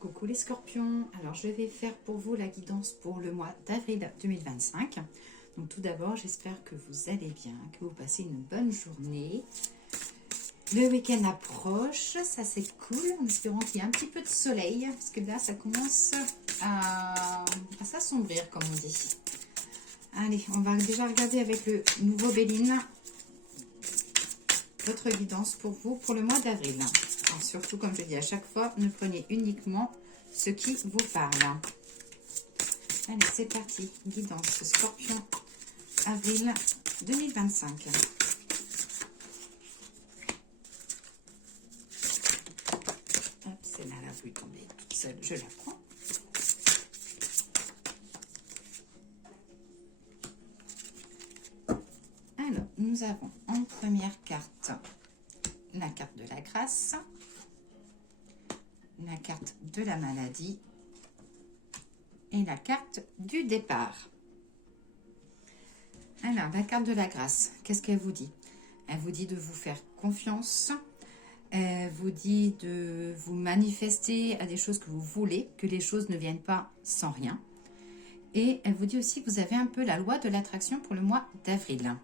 Coucou les scorpions, alors je vais faire pour vous la guidance pour le mois d'avril 2025. Donc tout d'abord, j'espère que vous allez bien, que vous passez une bonne journée. Le week-end approche, ça c'est cool, en espérant qu'il y ait un petit peu de soleil, parce que là ça commence à s'assombrir comme on dit. Allez, on va déjà regarder avec le nouveau Béline votre guidance pour vous pour le mois d'avril. Surtout, comme je dis à chaque fois, ne prenez uniquement ce qui vous parle. Allez, c'est parti. Guidance Scorpion, avril 2025. Hop, celle-là, elle a voulu tomber toute seule. Je la prends. Alors, nous avons en première carte la carte de la grâce, la carte de la maladie et la carte du départ. Alors, la carte de la grâce, qu'est-ce qu'elle vous dit? Elle vous dit de vous faire confiance, elle vous dit de vous manifester à des choses que vous voulez, que les choses ne viennent pas sans rien. Et elle vous dit aussi que vous avez un peu la loi de l'attraction pour le mois d'avril.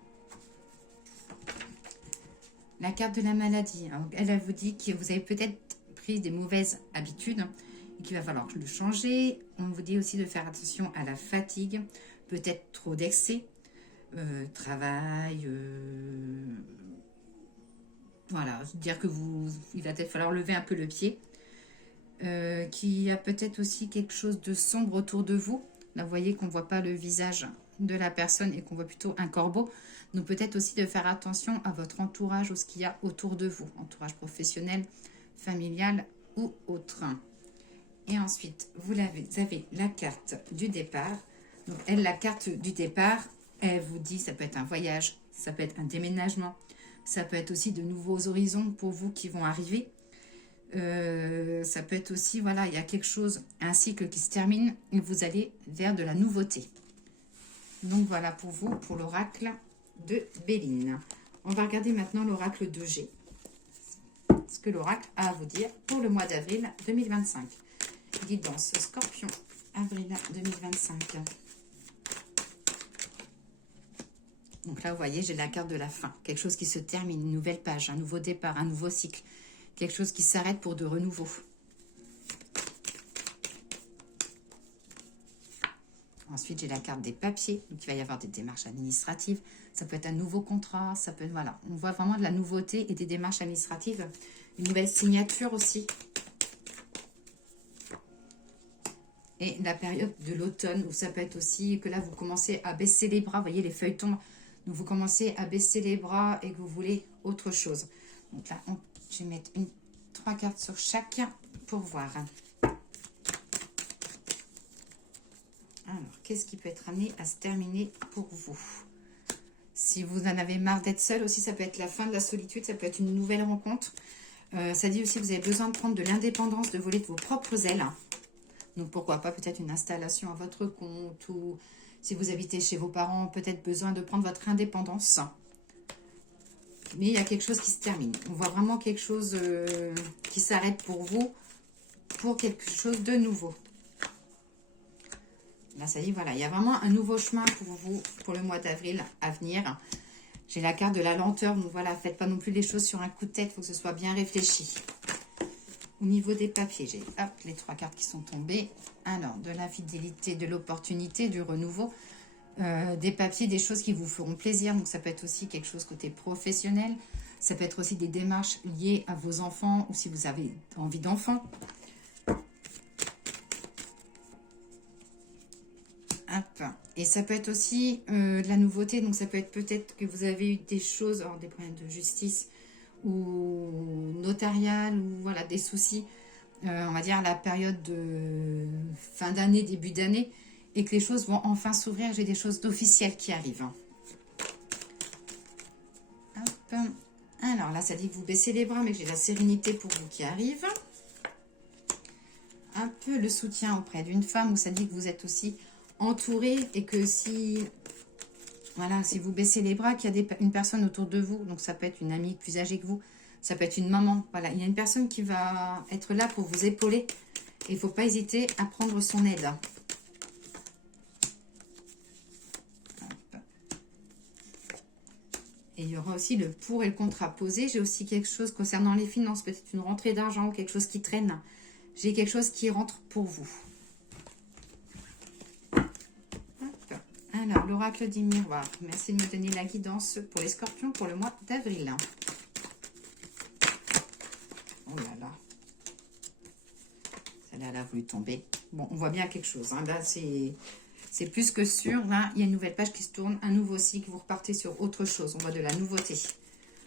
La carte de la maladie, elle vous dit que vous avez peut-être pris des mauvaises habitudes et qu'il va falloir le changer. On vous dit aussi de faire attention à la fatigue, peut-être trop d'excès, travail, voilà, dire que il va peut-être falloir lever un peu le pied, qu'il y a peut-être aussi quelque chose de sombre autour de vous. Là, vous voyez qu'on ne voit pas le visage de la personne et qu'on voit plutôt un corbeau. Donc peut-être aussi de faire attention à votre entourage ou ce qu'il y a autour de vous, entourage professionnel, familial ou autre. Et ensuite, vous avez la carte du départ. Donc la carte du départ, elle vous dit, ça peut être un voyage, ça peut être un déménagement, ça peut être aussi de nouveaux horizons pour vous qui vont arriver. Ça peut être aussi, voilà, il y a quelque chose, un cycle qui se termine et vous allez vers de la nouveauté. Donc voilà pour vous, pour l'oracle de Béline. On va regarder maintenant l'oracle de G. Ce que l'oracle a à vous dire pour le mois d'avril 2025. Guidance Scorpion, avril 2025. Donc là, vous voyez, j'ai la carte de la fin. Quelque chose qui se termine, une nouvelle page, un nouveau départ, un nouveau cycle. Quelque chose qui s'arrête pour de renouveau. Ensuite, j'ai la carte des papiers. Donc, il va y avoir des démarches administratives. Ça peut être un nouveau contrat. Ça peut être, voilà, on voit vraiment de la nouveauté et des démarches administratives. Une nouvelle signature aussi. Et la période de l'automne, où ça peut être aussi que là, vous commencez à baisser les bras. Vous voyez, les feuilles tombent. Donc, vous commencez à baisser les bras et que vous voulez autre chose. Donc là, je vais mettre 3 cartes sur chaque pour voir. Alors, qu'est-ce qui peut être amené à se terminer pour vous? Si vous en avez marre d'être seul aussi, ça peut être la fin de la solitude, ça peut être une nouvelle rencontre. Ça dit aussi que vous avez besoin de prendre de l'indépendance, de voler de vos propres ailes. Donc, pourquoi pas peut-être une installation à votre compte ou si vous habitez chez vos parents, peut-être besoin de prendre votre indépendance. Mais il y a quelque chose qui se termine. On voit vraiment quelque chose qui s'arrête pour vous, pour quelque chose de nouveau. Là, ça dit, voilà, il y a vraiment un nouveau chemin pour vous, pour le mois d'avril à venir. J'ai la carte de la lenteur, donc voilà, faites pas non plus les choses sur un coup de tête, il faut que ce soit bien réfléchi. Au niveau des papiers, j'ai les 3 cartes qui sont tombées. Alors, de la fidélité, de l'opportunité, du renouveau, des papiers, des choses qui vous feront plaisir. Donc, ça peut être aussi quelque chose côté professionnel. Ça peut être aussi des démarches liées à vos enfants ou si vous avez envie d'enfants. Et ça peut être aussi de la nouveauté, donc ça peut être peut-être que vous avez eu des choses, alors des problèmes de justice ou notariale ou voilà des soucis, on va dire la période de fin d'année, début d'année, et que les choses vont enfin s'ouvrir. J'ai des choses d'officiel qui arrivent. Hop. Alors là, ça dit que vous baissez les bras, mais que j'ai la sérénité pour vous qui arrive. Un peu le soutien auprès d'une femme, où ça dit que vous êtes aussi entouré et que si voilà, si vous baissez les bras, qu'il y a une personne autour de vous, donc ça peut être une amie plus âgée que vous, ça peut être une maman, voilà, il y a une personne qui va être là pour vous épauler il ne faut pas hésiter à prendre son aide. Et il y aura aussi le pour et le contre à poser. J'ai aussi quelque chose concernant les finances, peut-être une rentrée d'argent ou quelque chose qui traîne. J'ai quelque chose qui rentre pour vous. Hop. Alors, l'oracle du miroir. Merci de me donner la guidance pour les scorpions pour le mois d'avril. Oh là là. Celle-là, elle a voulu tomber. Bon, on voit bien quelque chose. Hein. Là, c'est plus que sûr. Là, il y a une nouvelle page qui se tourne. Un nouveau cycle. Vous repartez sur autre chose. On voit de la nouveauté.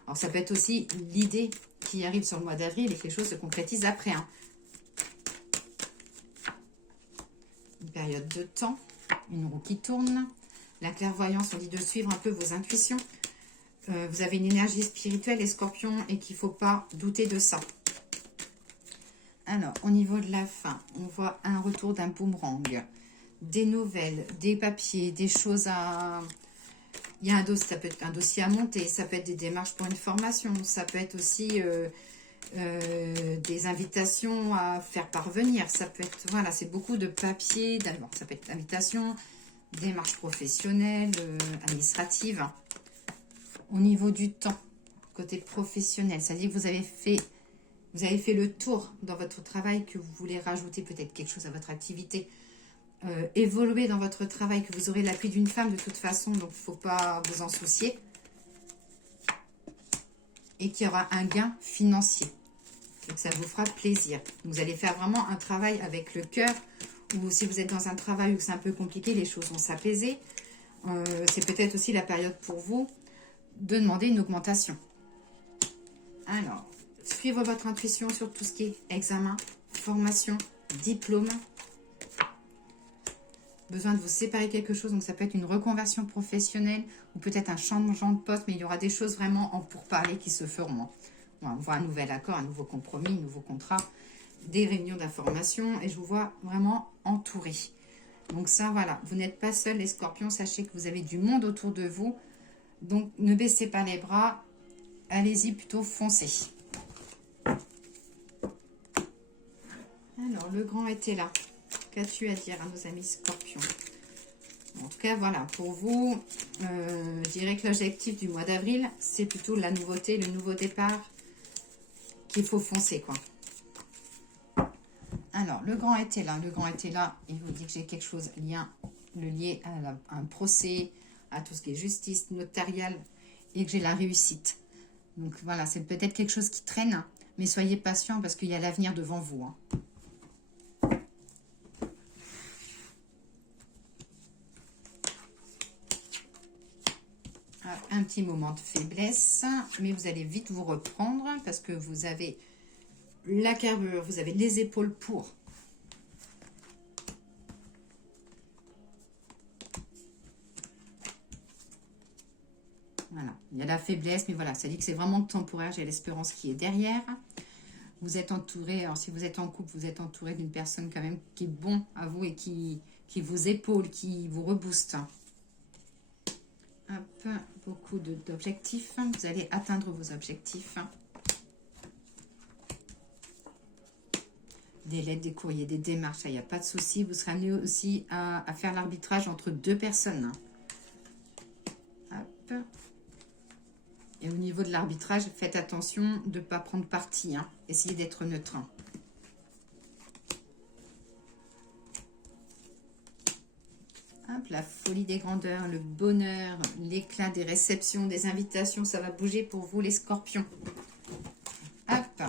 Alors, ça peut être aussi l'idée qui arrive sur le mois d'avril et quelque chose se concrétise après. Hein. Une période de temps. Une roue qui tourne. La clairvoyance, on dit de suivre un peu vos intuitions. Vous avez une énergie spirituelle, les scorpions, et qu'il ne faut pas douter de ça. Alors, au niveau de la fin, on voit un retour d'un boomerang, des nouvelles, des papiers, des choses à... Il y a un dossier, ça peut être un dossier à monter, ça peut être des démarches pour une formation, ça peut être aussi des invitations à faire parvenir, ça peut être, voilà, c'est beaucoup de papiers, d'abord, ça peut être invitations, démarches professionnelles, administratives. Au niveau du temps, côté professionnel, ça dit que vous avez fait le tour dans votre travail, que vous voulez rajouter peut-être quelque chose à votre activité, évoluer dans votre travail, que vous aurez l'appui d'une femme de toute façon, donc il ne faut pas vous en soucier. Et qu'il y aura un gain financier. Donc ça vous fera plaisir. Vous allez faire vraiment un travail avec le cœur, ou si vous êtes dans un travail où c'est un peu compliqué, les choses vont s'apaiser. C'est peut-être aussi la période pour vous de demander une augmentation. Alors, suivre votre intuition sur tout ce qui est examen, formation, diplôme. Besoin de vous séparer quelque chose, donc ça peut être une reconversion professionnelle ou peut-être un changement de poste, mais il y aura des choses vraiment en pourparlers qui se feront. On voit un nouvel accord, un nouveau compromis, un nouveau contrat, des réunions d'information et je vous vois vraiment entouré. Donc ça, voilà, vous n'êtes pas seul les scorpions, sachez que vous avez du monde autour de vous. Donc ne baissez pas les bras, allez-y plutôt foncez. Alors, le grand était là. Qu'as-tu à dire à nos amis scorpions? En tout cas, voilà, pour vous, je dirais que l'objectif du mois d'avril, c'est plutôt la nouveauté, le nouveau départ, qu'il faut foncer, quoi. Alors, le grand était là. Le grand était là. Il vous dit que j'ai quelque chose lié à un procès, à tout ce qui est justice, notariale, et que j'ai la réussite. Donc, voilà, c'est peut-être quelque chose qui traîne, mais soyez patient parce qu'il y a l'avenir devant vous, hein. Un petit moment de faiblesse, mais vous allez vite vous reprendre parce que vous avez la carrure, vous avez les épaules pour. Voilà, il y a la faiblesse, mais voilà, ça dit que c'est vraiment temporaire, j'ai l'espérance qui est derrière. Vous êtes entouré, alors si vous êtes en couple, vous êtes entouré d'une personne quand même qui est bon à vous et qui vous épaule, qui vous rebooste. Hop, beaucoup d'objectifs. Vous allez atteindre vos objectifs. Des lettres, des courriers, des démarches, il n'y a pas de souci. Vous serez amené aussi à faire l'arbitrage entre deux personnes. Hop. Et au niveau de l'arbitrage, faites attention de ne pas prendre parti. Hein. Essayez d'être neutre. Hop, la folie des grandeurs, le bonheur, l'éclat des réceptions, des invitations, ça va bouger pour vous les scorpions. Hop.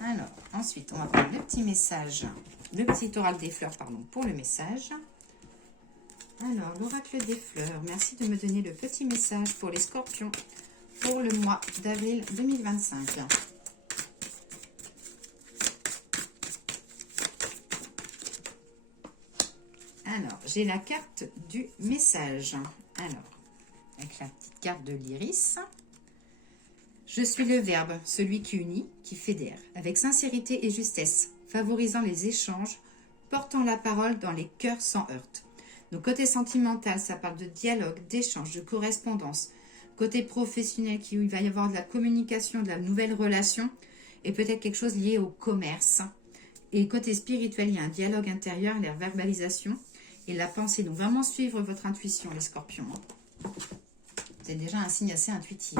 Alors, ensuite, on va prendre le petit message, le petit oracle des fleurs, pardon, pour le message. Alors, l'oracle des fleurs, merci de me donner le petit message pour les scorpions pour le mois d'avril 2025. Alors, j'ai la carte du message. Alors, avec la petite carte de l'iris. Je suis le verbe, celui qui unit, qui fédère, avec sincérité et justesse, favorisant les échanges, portant la parole dans les cœurs sans heurte. Donc, côté sentimental, ça parle de dialogue, d'échange, de correspondance. Côté professionnel, il va y avoir de la communication, de la nouvelle relation, et peut-être quelque chose lié au commerce, Et côté spirituel, il y a un dialogue intérieur, la verbalisation et la pensée. Donc vraiment suivre votre intuition, les scorpions. C'est déjà un signe assez intuitif.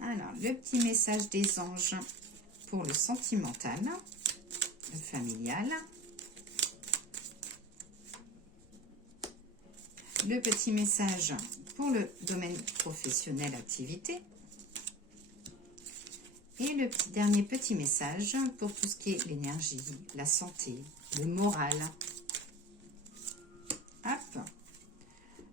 Alors, le petit message des anges pour le sentimental, le familial. Le petit message pour le domaine professionnel, activité. Et le dernier petit message pour tout ce qui est l'énergie, la santé, le moral. Hop.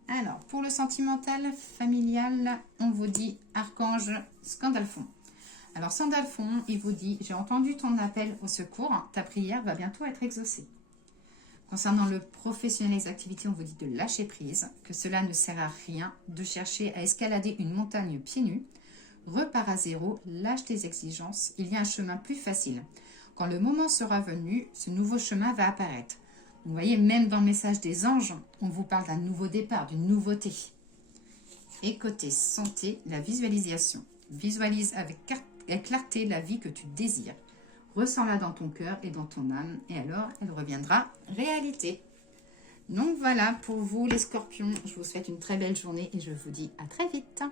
Alors, pour le sentimental, familial, on vous dit Archange Scandalphon. Alors, Scandalphon, il vous dit, j'ai entendu ton appel au secours, ta prière va bientôt être exaucée. Concernant le professionnel et les activités, on vous dit de lâcher prise, que cela ne sert à rien de chercher à escalader une montagne pieds nus. Repars à zéro, lâche tes exigences, il y a un chemin plus facile. Quand le moment sera venu, ce nouveau chemin va apparaître. Vous voyez, même dans le message des anges, on vous parle d'un nouveau départ, d'une nouveauté. Et côté santé, la visualisation. Visualise avec clarté la vie que tu désires. Ressens-la dans ton cœur et dans ton âme, et alors elle reviendra réalité. Donc voilà pour vous les scorpions, je vous souhaite une très belle journée et je vous dis à très vite.